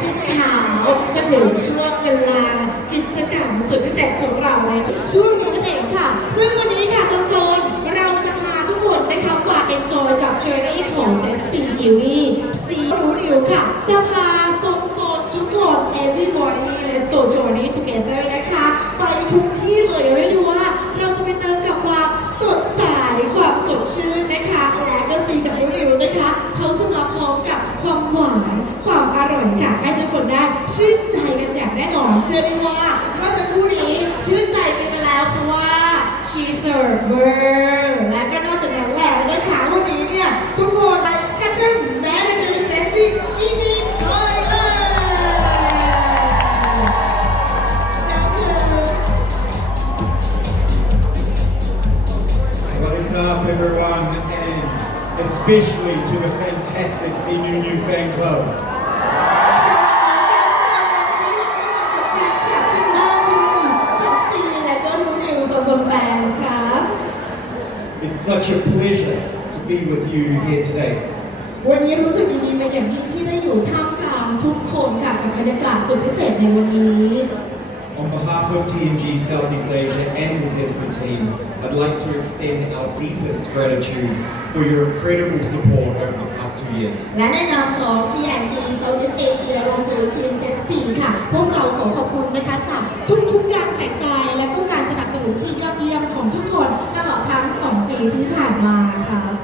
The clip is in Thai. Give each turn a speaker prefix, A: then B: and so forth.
A: ช่วงเช้าจะถึงช่วงเวลากิจกรรมสุดพิเศษของเราในช่วงนี้นั่นเองค่ะ ซึ่งวันนี้ค่ะโซนเราจะพาทุกคนนะคะมาเอ็นจอยกับเจอร์นี่ของ SP t v ซีรู้ดิวค่ะจะพาโซนโซนๆทุกคน everybody let's go journey together นะคะ ไปทุกที่เลยเรียกได้ว่าเราจะไปเติมกับความสดใสความสดชื่นนะคะ และก็ซีกับรู้ดิวนะคะ เขาจะมาพร้อมกับความหวาน ความอร่อยค่ะให้ทุกคนได้ ชื่นใจกันอย่างแน่นอน เชื่อได้ว่าเมื่อสักครู่นี้ชื่นใจกันไปแล้วเพราะว่า she server และก็นอกจากนั้นแล้วนะคะวันนี้เนี่ย ทุกคนไป Catherine Manager Sesame Evening Thailand แล้วคือ
B: Welcome up everyone and especially to the fantastic Zenu New Fan Club. It's such a pleasure to be with you here today.
A: วันนี้รู้สึกดีๆเป็นอย่างยิ่งที่ได้อยู่ท่ามกลางทุกคนค่ะกับบรรยากาศสุดพิเศษในวันนี้
B: On behalf of TMG Southeast Asia and the Zesper team, I'd like to extend our deepest gratitude for your incredible support over the past two years.
A: และในนามของ TNT Southeast Asia รวมถึงทีม CSP ค่ะ พวกเราขอขอบคุณนะคะจากทุกๆการใส่ใจ ที่ผ่านมาครับ